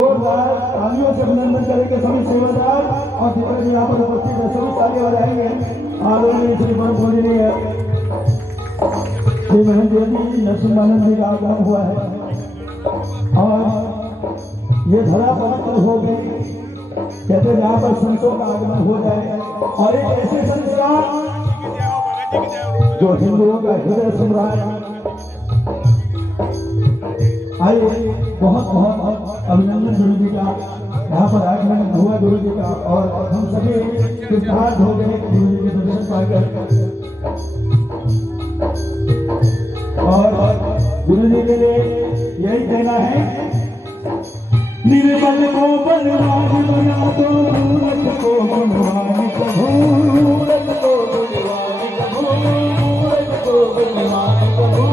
तालियों से अभिनंदन करेंगे सभी सेवादार और जितने भी यहाँ पर उपस्थित है सभी तालियां बजाएंगे। आदरणीय श्री परम पूजनीय श्री महेंद्र जी नरसिम्हानंद जी का आगमन हुआ है और ये धरा पवित्र हो गई। कहते हैं यहाँ पर संतों का आगमन हो जाए और एक ऐसे संस्कार जो हिंदुओं का हृदय सम्राट। आइए बहुत बहुत अभिनंदन गुरु जी का, यहाँ पर आगमन हुआ गुरु जी का और हम सभी कृतार्थ हो गए गुरु जी के दर्शन पाकर। और गुरु जी के लिए यही कहना है, निर्बल को बलवान बना दो, मूर्ख को गुणवान कहो, मूर्ख को गुणवान कहो, मूर्ख को गुणवान कहो।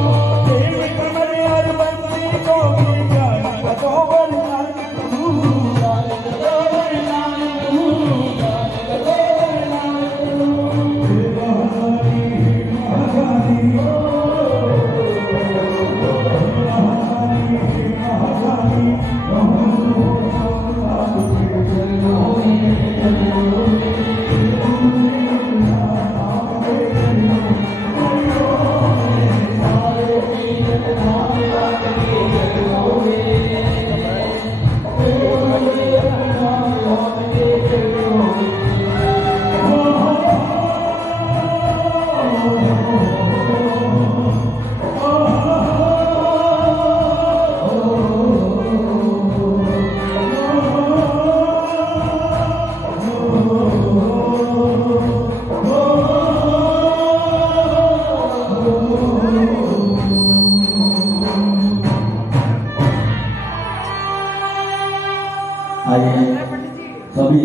सभी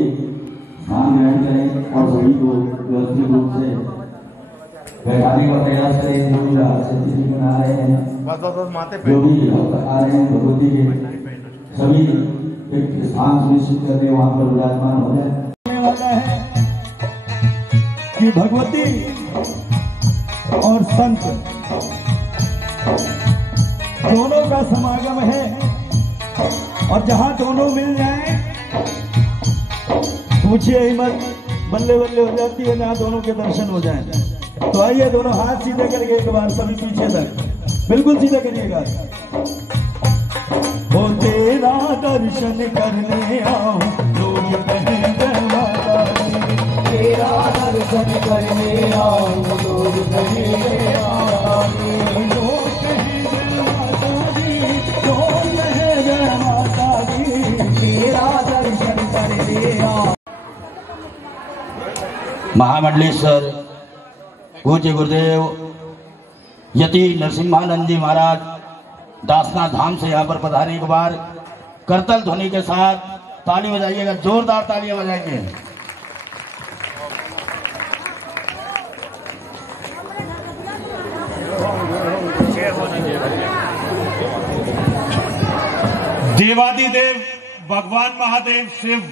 स्थान ग्रहण करें और सभी को व्यवस्थित रूप से बैठाने का प्रयास करें। जो भी राजनीति बना रहे हैं, जो भी आ रहे हैं भगवती के सभी एक स्थान सुनिश्चित करके वहां पर विराजमान हो जाए कि भगवती और संत दोनों का समागम है और जहां दोनों मिल जाए पूछिए ही मत, बल्ले बल्ले हो जाती है जहां दोनों के दर्शन हो जाएं। तो आइए दोनों हाथ सीधे करके एक बार सभी पीछे तक बिल्कुल सीधे करिएगा। वो तेरा दर्शन करने आओ लोग कहेंगे माता दी, तेरा दर्शन करने आओ लोग कहेंगे माता दी, लोग कहेंगे माता दी, लोग कहेंगे माता दी, तेरा दर्शन करने आओ। महामंडलेश्वर पूज्य गुरुदेव यति नरसिम्हानंद जी महाराज दासना धाम से यहाँ पर पधारे। एक बार करतल ध्वनि के साथ ताली बजाइएगा, जोरदार तालियां बजाएंगे। देवादिदेव भगवान महादेव शिव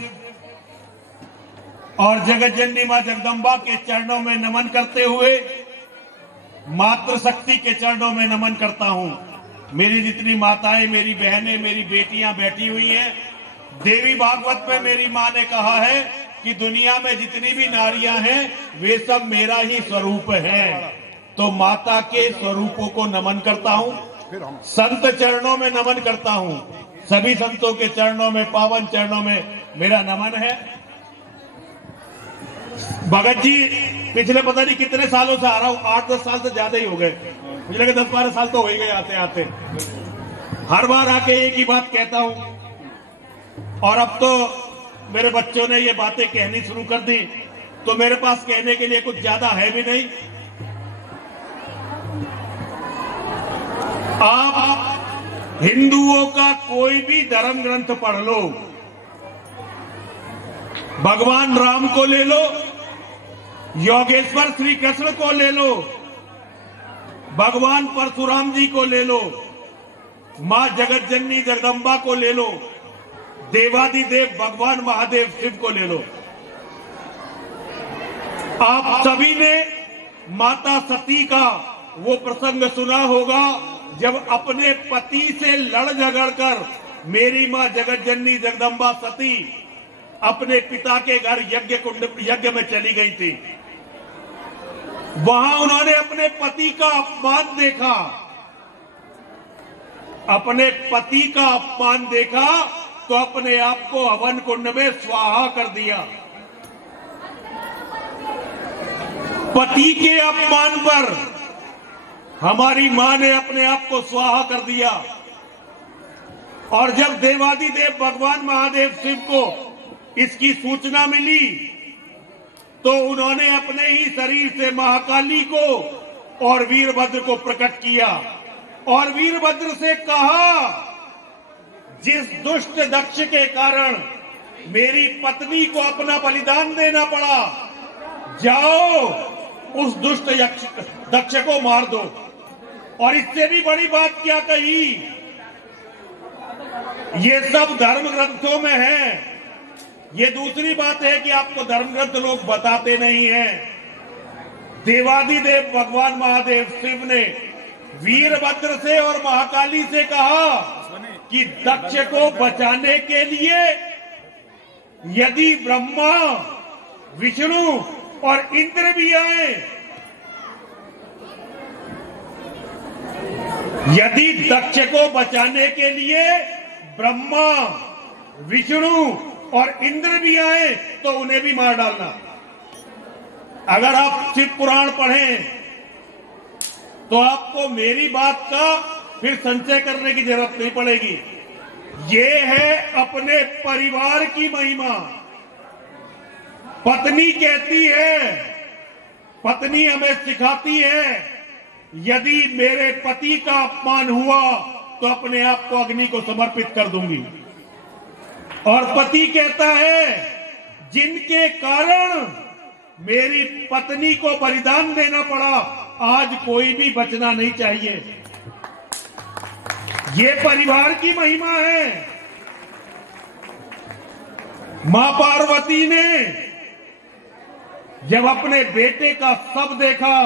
और जगत जननी मां जगदम्बा के चरणों में नमन करते हुए मातृशक्ति के चरणों में नमन करता हूं। मेरी जितनी माताएं, मेरी बहनें, मेरी बेटियां बैठी हुई हैं, देवी भागवत में मेरी मां ने कहा है कि दुनिया में जितनी भी नारियां हैं वे सब मेरा ही स्वरूप है। तो माता के स्वरूपों को नमन करता हूं, संत चरणों में नमन करता हूं। सभी संतों के चरणों में, पावन चरणों में मेरा नमन है। भगत जी पिछले पता नहीं कितने सालों से आ रहा हूं, 8-10 साल से ज्यादा ही हो गए, मुझे लगे 10-12 साल तो हो ही गए आते आते। हर बार आके एक ही बात कहता हूं और अब तो मेरे बच्चों ने ये बातें कहनी शुरू कर दी, तो मेरे पास कहने के लिए कुछ ज्यादा है भी नहीं। आप हिंदुओं का कोई भी धर्म ग्रंथ पढ़ लो, भगवान राम को ले लो, योगेश्वर श्री कृष्ण को ले लो, भगवान परशुराम जी को ले लो, मां जगत जननी जगदम्बा को ले लो, देवादिदेव भगवान महादेव शिव को ले लो। आप सभी ने माता सती का वो प्रसंग सुना होगा जब अपने पति से लड़ झगड़ कर मेरी मां जगत जननी जगदम्बा सती अपने पिता के घर यज्ञ में चली गई थी। वहां उन्होंने अपने पति का अपमान देखा। अपने पति का अपमान देखा तो अपने आप को हवन कुंड में स्वाहा कर दिया। पति के अपमान पर हमारी मां ने अपने आप को स्वाहा कर दिया। और जब देवादिदेव भगवान महादेव शिव को इसकी सूचना मिली तो उन्होंने अपने ही शरीर से महाकाली को और वीरभद्र को प्रकट किया और वीरभद्र से कहा, जिस दुष्ट दक्ष के कारण मेरी पत्नी को अपना बलिदान देना पड़ा, जाओ उस दुष्ट दक्ष को मार दो। और इससे भी बड़ी बात क्या कही, ये सब धर्म ग्रंथों में है। ये दूसरी बात है कि आपको धर्म ग्रंथ लोग बताते नहीं हैं। देवादिदेव भगवान महादेव शिव ने वीरभद्र से और महाकाली से कहा कि दक्ष को बचाने के लिए यदि ब्रह्मा, विष्णु और इंद्र भी आए, यदि दक्ष को बचाने के लिए ब्रह्मा, विष्णु और इंद्र भी आए तो उन्हें भी मार डालना। अगर आप शिव पुराण पढ़ें तो आपको मेरी बात का फिर संचय करने की जरूरत नहीं पड़ेगी। ये है अपने परिवार की महिमा। पत्नी कहती है, पत्नी हमें सिखाती है, यदि मेरे पति का अपमान हुआ तो अपने आप को अग्नि को समर्पित कर दूंगी। और पति कहता है, जिनके कारण मेरी पत्नी को बलिदान देना पड़ा, आज कोई भी बचना नहीं चाहिए। ये परिवार की महिमा है। मां पार्वती ने जब अपने बेटे का शव देखा,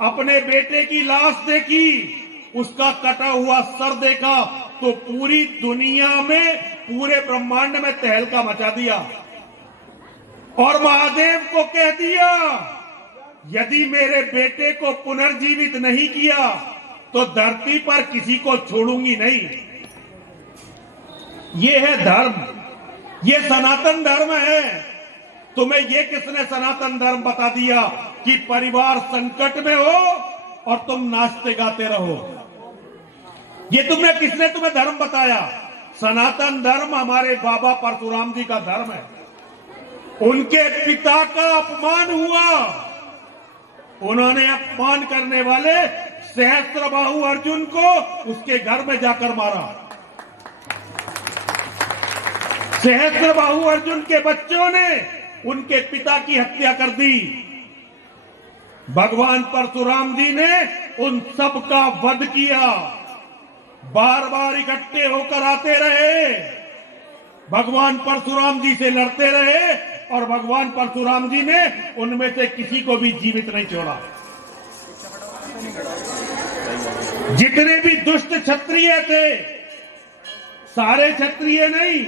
अपने बेटे की लाश देखी, उसका कटा हुआ सर देखा, तो पूरी दुनिया में, पूरे ब्रह्मांड में तहलका मचा दिया और महादेव को कह दिया, यदि मेरे बेटे को पुनर्जीवित नहीं किया तो धरती पर किसी को छोड़ूंगी नहीं। ये है धर्म, ये सनातन धर्म है। तुम्हें ये किसने सनातन धर्म बता दिया कि परिवार संकट में हो और तुम नाचते गाते रहो? ये किसने तुम्हें धर्म बताया? सनातन धर्म हमारे बाबा परशुराम जी का धर्म है। उनके पिता का अपमान हुआ, उन्होंने अपमान करने वाले सहस्त्रबाहु अर्जुन को उसके घर में जाकर मारा। सहस्त्रबाहु अर्जुन के बच्चों ने उनके पिता की हत्या कर दी। भगवान परशुराम जी ने उन सब का वध किया। बार बार इकट्ठे होकर आते रहे, भगवान परशुराम जी से लड़ते रहे और भगवान परशुराम जी ने उनमें से किसी को भी जीवित नहीं छोड़ा। जितने भी दुष्ट क्षत्रिय थे, सारे क्षत्रिय नहीं,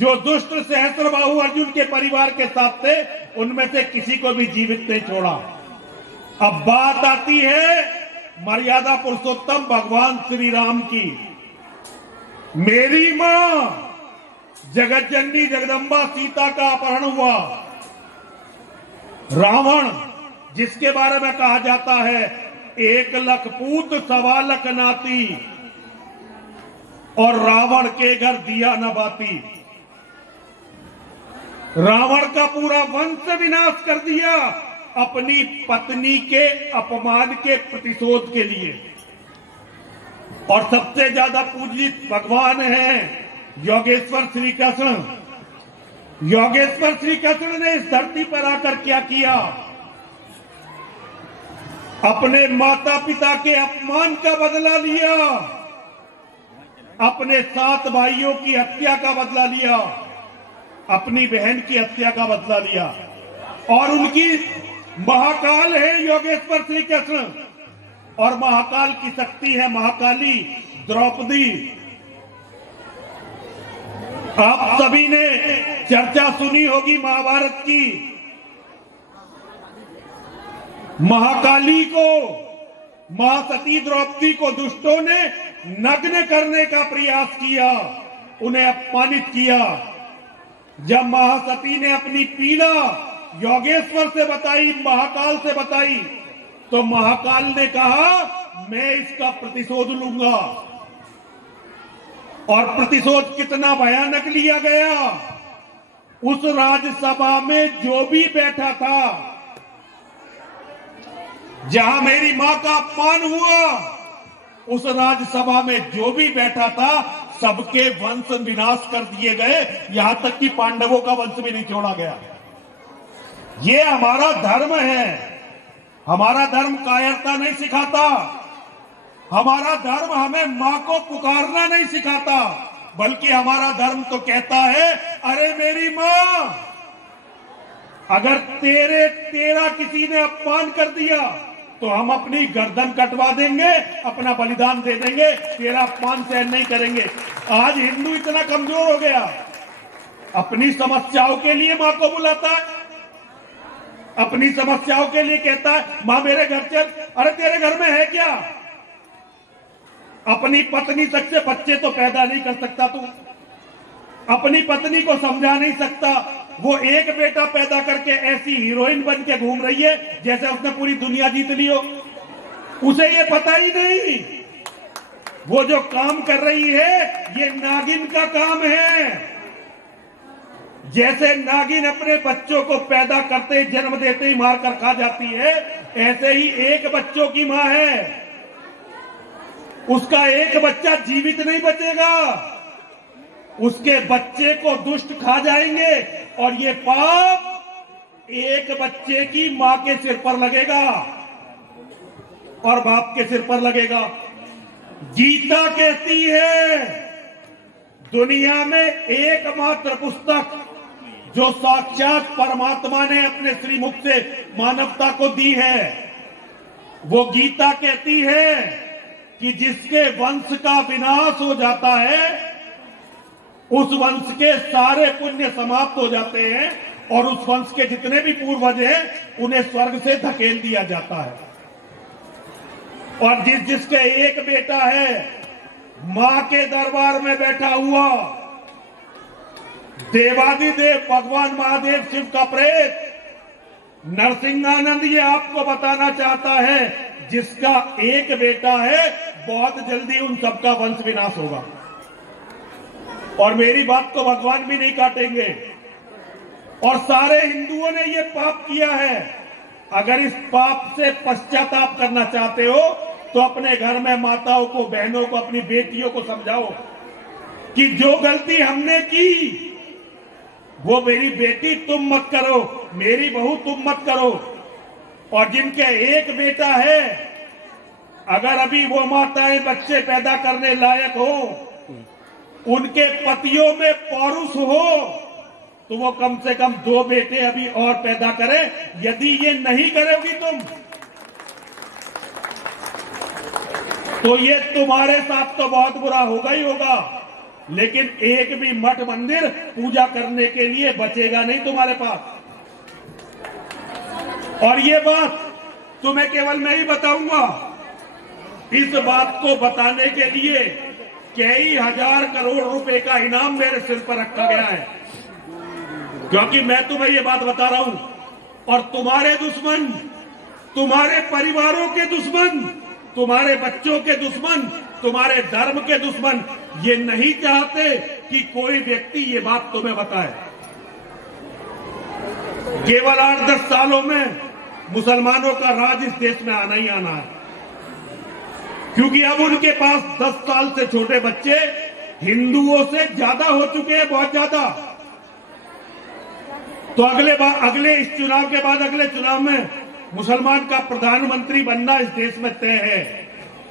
जो दुष्ट सहस्त्रबाहु अर्जुन के परिवार के साथ थे, उनमें से किसी को भी जीवित नहीं छोड़ा। अब बात आती है मर्यादा पुरुषोत्तम भगवान श्री राम की। मेरी मां जगत जननी जगदम्बा सीता का अपहरण हुआ। रावण, जिसके बारे में कहा जाता है 1 लाख पूत 1.25 लाख नाती, और रावण के घर दिया न बाती। रावण का पूरा वंश विनाश कर दिया अपनी पत्नी के अपमान के प्रतिशोध के लिए। और सबसे ज्यादा पूजित भगवान हैं योगेश्वर श्री कृष्ण। योगेश्वर श्री कृष्ण ने इस धरती पर आकर क्या किया? अपने माता पिता के अपमान का बदला लिया, अपने 7 भाइयों की हत्या का बदला लिया, अपनी बहन की हत्या का बदला लिया। और उनकी महाकाल है योगेश्वर श्री कृष्ण, और महाकाल की शक्ति है महाकाली द्रौपदी। आप सभी ने चर्चा सुनी होगी महाभारत की। महाकाली को, महासती द्रौपदी को दुष्टों ने नग्न करने का प्रयास किया, उन्हें अपमानित किया। जब महासती ने अपनी पीड़ा योगेश्वर से बताई, महाकाल से बताई, तो महाकाल ने कहा मैं इसका प्रतिशोध लूंगा। और प्रतिशोध कितना भयानक लिया गया। उस राज्यसभा में जो भी बैठा था, जहां मेरी मां का अपमान हुआ, उस राज्यसभा में जो भी बैठा था सबके वंश विनाश कर दिए गए, यहां तक कि पांडवों का वंश भी नहीं छोड़ा गया। ये हमारा धर्म है। हमारा धर्म कायरता नहीं सिखाता। हमारा धर्म हमें मां को पुकारना नहीं सिखाता, बल्कि हमारा धर्म तो कहता है अरे मेरी मां, अगर तेरा किसी ने अपमान कर दिया तो हम अपनी गर्दन कटवा देंगे, अपना बलिदान दे देंगे, तेरा अपमान सहन नहीं करेंगे। आज हिंदू इतना कमजोर हो गया, अपनी समस्याओं के लिए मां को बुलाता है, अपनी समस्याओं के लिए कहता है मां मेरे घर चल। अरे तेरे घर में है क्या? अपनी पत्नी तक से बच्चे तो पैदा नहीं कर सकता तू, अपनी पत्नी को समझा नहीं सकता। वो एक बेटा पैदा करके ऐसी हीरोइन बन के घूम रही है जैसे उसने पूरी दुनिया जीत ली हो। उसे ये पता ही नहीं वो जो काम कर रही है ये नागिन का काम है। जैसे नागिन अपने बच्चों को पैदा करते, जन्म देते ही मार कर खा जाती है, ऐसे ही एक बच्चों की मां है, उसका एक बच्चा जीवित नहीं बचेगा, उसके बच्चे को दुष्ट खा जाएंगे और ये पाप एक बच्चे की मां के सिर पर लगेगा और बाप के सिर पर लगेगा। गीता कहती है दुनिया में एकमात्र पुस्तक जो साक्षात परमात्मा ने अपने श्रीमुख से मानवता को दी है, वो गीता कहती है कि जिसके वंश का विनाश हो जाता है उस वंश के सारे पुण्य समाप्त हो जाते हैं और उस वंश के जितने भी पूर्वज हैं उन्हें स्वर्ग से धकेल दिया जाता है। और जिसके एक बेटा है, मां के दरबार में बैठा हुआ देवादिदेव भगवान महादेव शिव का प्रेत नरसिंहानंद ये आपको बताना चाहता है, जिसका एक बेटा है बहुत जल्दी उन सबका वंश विनाश होगा। और मेरी बात को भगवान भी नहीं काटेंगे। और सारे हिंदुओं ने ये पाप किया है। अगर इस पाप से पश्चाताप करना चाहते हो तो अपने घर में माताओं को, बहनों को, अपनी बेटियों को समझाओ कि जो गलती हमने की वो मेरी बेटी तुम मत करो, मेरी बहू तुम मत करो। और जिनके एक बेटा है, अगर अभी वो माताएं बच्चे पैदा करने लायक हो, उनके पतियों में पौरुष हो, तो वो कम से कम 2 बेटे अभी और पैदा करें। यदि ये नहीं करोगी तुम, तो ये तुम्हारे साथ तो बहुत बुरा होगा ही होगा, लेकिन एक भी मठ मंदिर पूजा करने के लिए बचेगा नहीं तुम्हारे पास। और ये बात तुम्हें केवल मैं ही बताऊंगा। इस बात को बताने के लिए कई हजार करोड़ रुपए का इनाम मेरे सिर पर रखा गया है, क्योंकि मैं तुम्हें ये बात बता रहा हूं। और तुम्हारे दुश्मन, तुम्हारे परिवारों के दुश्मन, तुम्हारे बच्चों के दुश्मन, तुम्हारे धर्म के दुश्मन ये नहीं चाहते कि कोई व्यक्ति ये बात तुम्हें बताए। केवल 8-10 सालों में मुसलमानों का राज इस देश में आना ही आना है, क्योंकि अब उनके पास 10 साल से छोटे बच्चे हिंदुओं से ज्यादा हो चुके हैं, बहुत ज्यादा। तो अगले इस चुनाव के बाद अगले चुनाव में मुसलमान का प्रधानमंत्री बनना इस देश में तय है।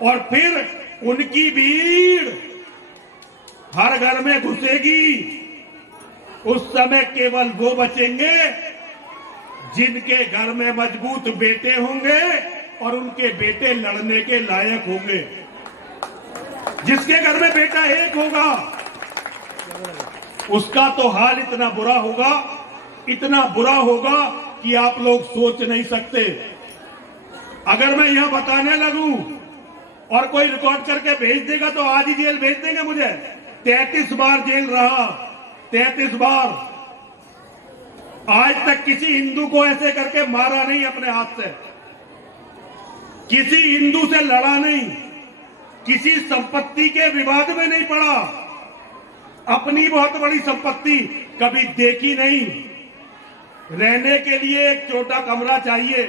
और फिर उनकी भीड़ हर घर में घुसेगी। उस समय केवल वो बचेंगे जिनके घर में मजबूत बेटे होंगे और उनके बेटे लड़ने के लायक होंगे। जिसके घर में बेटा एक होगा उसका तो हाल इतना बुरा होगा कि आप लोग सोच नहीं सकते। अगर मैं यहां बताने लगूं और कोई रिकॉर्ड करके भेज देगा तो आज ही जेल भेज देंगे मुझे। 33 बार जेल रहा, 33 बार। आज तक किसी हिंदू को ऐसे करके मारा नहीं अपने हाथ से, किसी हिंदू से लड़ा नहीं, किसी संपत्ति के विवाद में नहीं पड़ा, अपनी बहुत बड़ी संपत्ति कभी देखी नहीं। रहने के लिए एक छोटा कमरा चाहिए,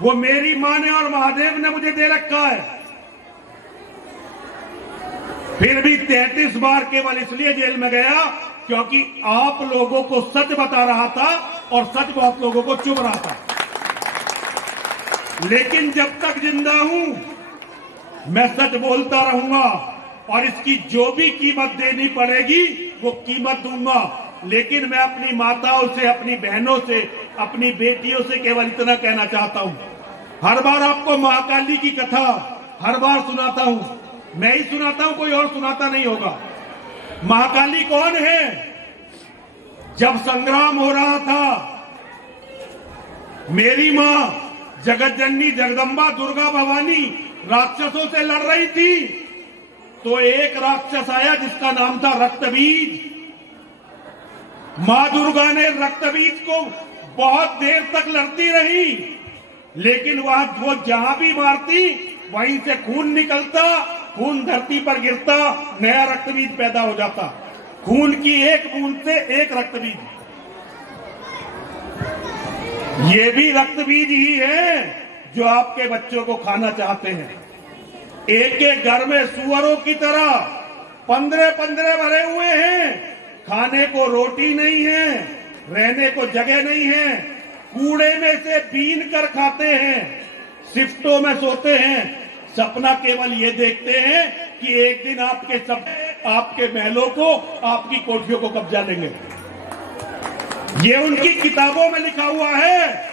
वो मेरी मां ने और महादेव ने मुझे दे रखा है। फिर भी 33 बार केवल इसलिए जेल में गया क्योंकि आप लोगों को सच बता रहा था और सच बहुत लोगों को चुभ रहा था। लेकिन जब तक जिंदा हूं मैं सच बोलता रहूंगा और इसकी जो भी कीमत देनी पड़ेगी वो कीमत दूंगा। लेकिन मैं अपनी माताओं से, अपनी बहनों से, अपनी बेटियों से केवल इतना कहना चाहता हूं। हर बार आपको महाकाली की कथा हर बार सुनाता हूं, मैं ही सुनाता हूं, कोई और सुनाता नहीं होगा। महाकाली कौन है? जब संग्राम हो रहा था, मेरी मां जगत जननी जगदम्बा दुर्गा भवानी राक्षसों से लड़ रही थी, तो एक राक्षस आया जिसका नाम था रक्तबीज। मां दुर्गा ने रक्तबीज को बहुत देर तक लड़ती रही, लेकिन वह वो जहां भी मारती वहीं से खून निकलता, खून धरती पर गिरता, नया रक्तबीज पैदा हो जाता। खून की एक बूंद से एक रक्तबीज। ये भी रक्तबीज ही है जो आपके बच्चों को खाना चाहते हैं। एक एक घर में सुअरों की तरह 15-15 भरे हुए हैं, खाने को रोटी नहीं है, रहने को जगह नहीं है, कूड़े में से बीन कर खाते हैं, शिफ्टों में सोते हैं, सपना केवल ये देखते हैं कि एक दिन आपके महलों को, आपकी कोठियों को कब्जा लेंगे। ये उनकी किताबों में लिखा हुआ है।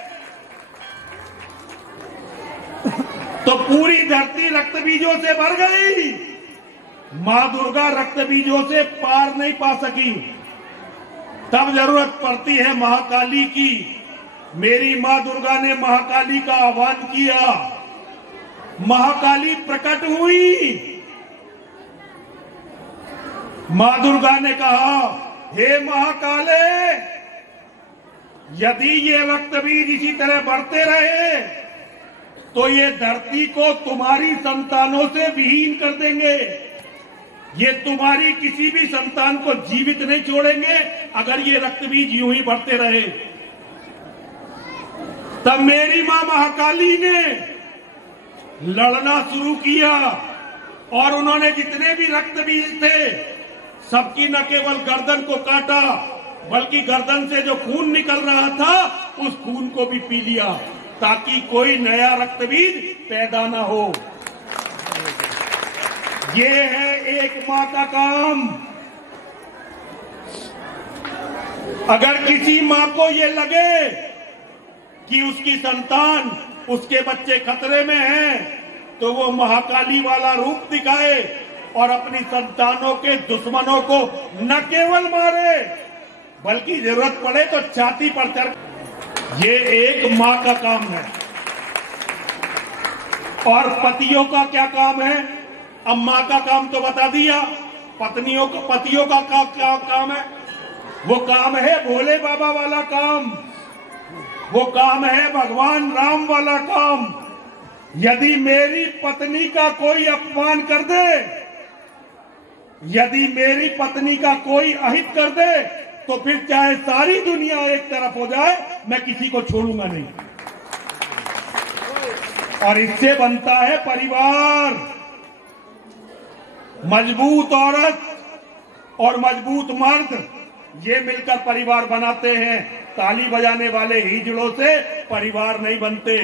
तो पूरी धरती रक्तबीजों से भर गई। मां दुर्गा रक्तबीजों से पार नहीं पा सकी। तब जरूरत पड़ती है महाकाली की। मेरी मां दुर्गा ने महाकाली का आह्वान किया, महाकाली प्रकट हुई। मां दुर्गा ने कहा, हे महाकाले, यदि ये रक्तबीज इसी तरह बढ़ते रहे तो ये धरती को तुम्हारी संतानों से विहीन कर देंगे। ये तुम्हारी किसी भी संतान को जीवित नहीं छोड़ेंगे अगर ये रक्तबीज यूं ही बढ़ते रहे। तब मेरी मां महाकाली ने लड़ना शुरू किया और उन्होंने जितने भी रक्तबीज थे सबकी न केवल गर्दन को काटा बल्कि गर्दन से जो खून निकल रहा था उस खून को भी पी लिया ताकि कोई नया रक्तबीज पैदा ना हो। ये है एक मां का काम। अगर किसी मां को ये लगे कि उसकी संतान, उसके बच्चे खतरे में हैं, तो वो महाकाली वाला रूप दिखाए और अपनी संतानों के दुश्मनों को न केवल मारे बल्कि जरूरत पड़े तो छाती पर चढ़। ये एक मां का काम है। और पतियों का क्या काम है? अब मां का काम तो बता दिया, पतियों का क्या काम है? वो काम है भोले बाबा वाला काम, वो काम है भगवान राम वाला काम। यदि मेरी पत्नी का कोई अपमान कर दे, यदि मेरी पत्नी का कोई अहित कर दे, तो फिर चाहे सारी दुनिया एक तरफ हो जाए, मैं किसी को छोड़ूंगा नहीं। और इससे बनता है परिवार। मजबूत औरत और मजबूत मर्द ये मिलकर परिवार बनाते हैं। ताली बजाने वाले हिजड़ों से परिवार नहीं बनते।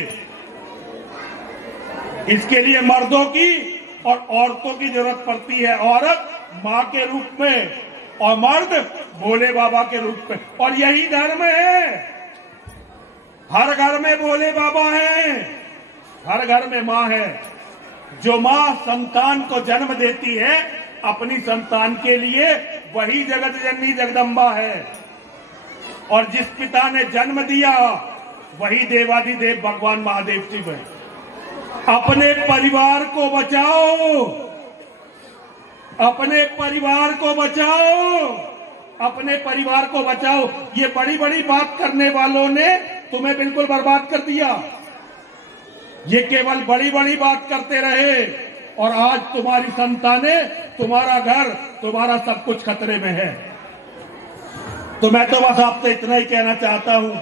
इसके लिए मर्दों की और औरतों की जरूरत पड़ती है। औरत मां के रूप में और मर्द भोले बाबा के रूप में। और यही धर्म है। हर घर में भोले बाबा हैं, हर घर में मां है। जो मां संतान को जन्म देती है, अपनी संतान के लिए वही जगत जननी जगदम्बा है, और जिस पिता ने जन्म दिया वही देवाधिदेव भगवान महादेव शिव है। अपने परिवार को बचाओ, अपने परिवार को बचाओ, अपने परिवार को बचाओ। ये बड़ी बड़ी बात करने वालों ने तुम्हें बिल्कुल बर्बाद कर दिया। ये केवल बड़ी बड़ी बात करते रहे और आज तुम्हारी संतानें, तुम्हारा घर, तुम्हारा सब कुछ खतरे में है। तो मैं तो बस आपसे इतना ही कहना चाहता हूं,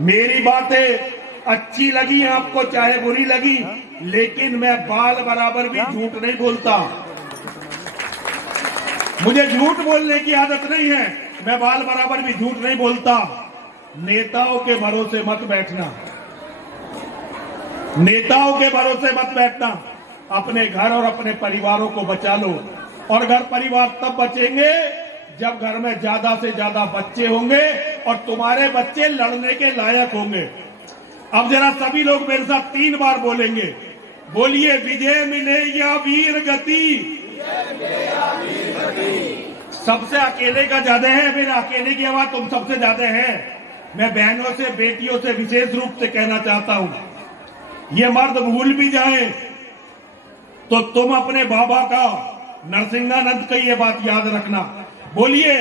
मेरी बातें अच्छी लगी आपको चाहे बुरी लगी, लेकिन मैं बाल बराबर भी झूठ नहीं बोलता। मुझे झूठ बोलने की आदत नहीं है, मैं बाल बराबर भी झूठ नहीं बोलता। नेताओं के भरोसे मत बैठना, नेताओं के भरोसे मत बैठना। अपने घर और अपने परिवारों को बचा लो, और घर परिवार तब बचेंगे जब घर में ज्यादा से ज्यादा बच्चे होंगे और तुम्हारे बच्चे लड़ने के लायक होंगे। अब जरा सभी लोग मेरे साथ 3 बार बोलेंगे, बोलिए विजय मिले या वीर गति। सबसे अकेले का ज्यादा है, मेरा अकेले की आवाज तुम सबसे ज्यादा है। मैं बहनों से, बेटियों से विशेष रूप से कहना चाहता हूं, ये मर्द भूल भी जाए तो तुम अपने बाबा का, नरसिंहानंद का ये बात याद रखना। बोलिए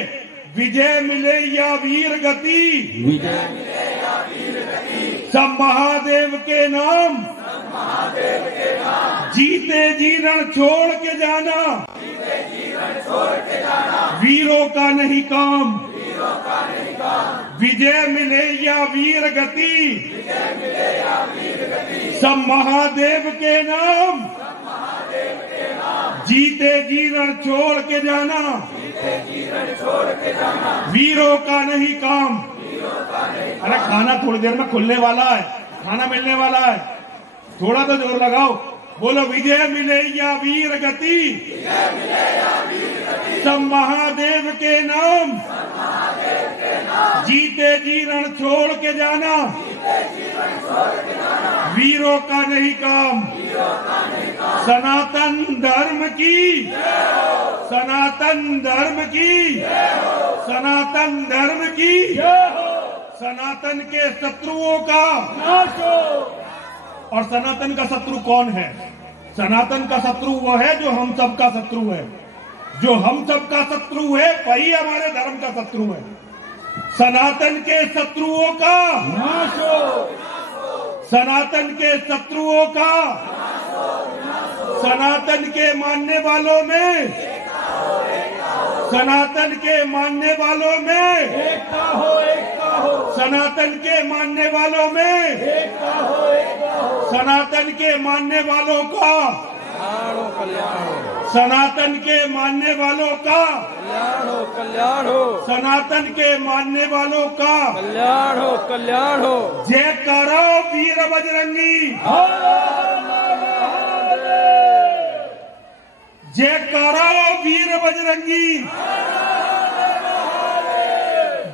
विजय मिले या वीर गति, विजय मिले या वीर गति, सब महादेव के नाम, सब महादेव के नाम, जीते जी रण छोड़ के जाना, जीते जी रण छोड़ के जाना, वीरों का नहीं काम, वीरों का नहीं काम, विजय मिले या वीर गति, विजय मिले या वीर गति, सब महादेव के नाम, सब महादेव के नाम, जीते जी रण छोड़ के जाना, जीते जी रण छोड़ के जाना, वीरों का नहीं काम। वीरों का नहीं। अरे खाना थोड़ी देर में खुलने वाला है, खाना मिलने वाला है, थोड़ा तो जोर लगाओ। बोलो विजय मिले या वीर गति, विजय मिले या वीर गति, सब महादेव के नाम, सब महादेव के नाम, जीते जी रण छोड़ के जाना, जीते जी रण छोड़ के जाना, वीरों का नहीं काम। वीरों का नहीं काम। सनातन धर्म की, सनातन धर्म की, सनातन धर्म की, सनातन के शत्रुओं का नाश हो। और सनातन का शत्रु कौन है? सनातन का शत्रु वो है जो हम सबका शत्रु है। जो हम सबका शत्रु है वही हमारे धर्म का शत्रु है। सनातन के शत्रुओं का नाश हो, सनातन के शत्रुओं का, सनातन के मानने वालों में, सनातन के मानने वालों में एकता हो, एकता हो, सनातन के मानने वालों में एकता हो, एकता हो, सनातन के मानने वालों का कल्याण हो, सनातन के मानने वालों का कल्याण हो, कल्याण हो, सनातन के मानने वालों का कल्याण हो, कल्याण हो। जयकारा वीर बजरंगी, जयकारा वीर बजरंगी,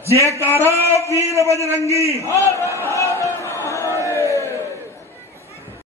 जयकारा वीर बजरंगी।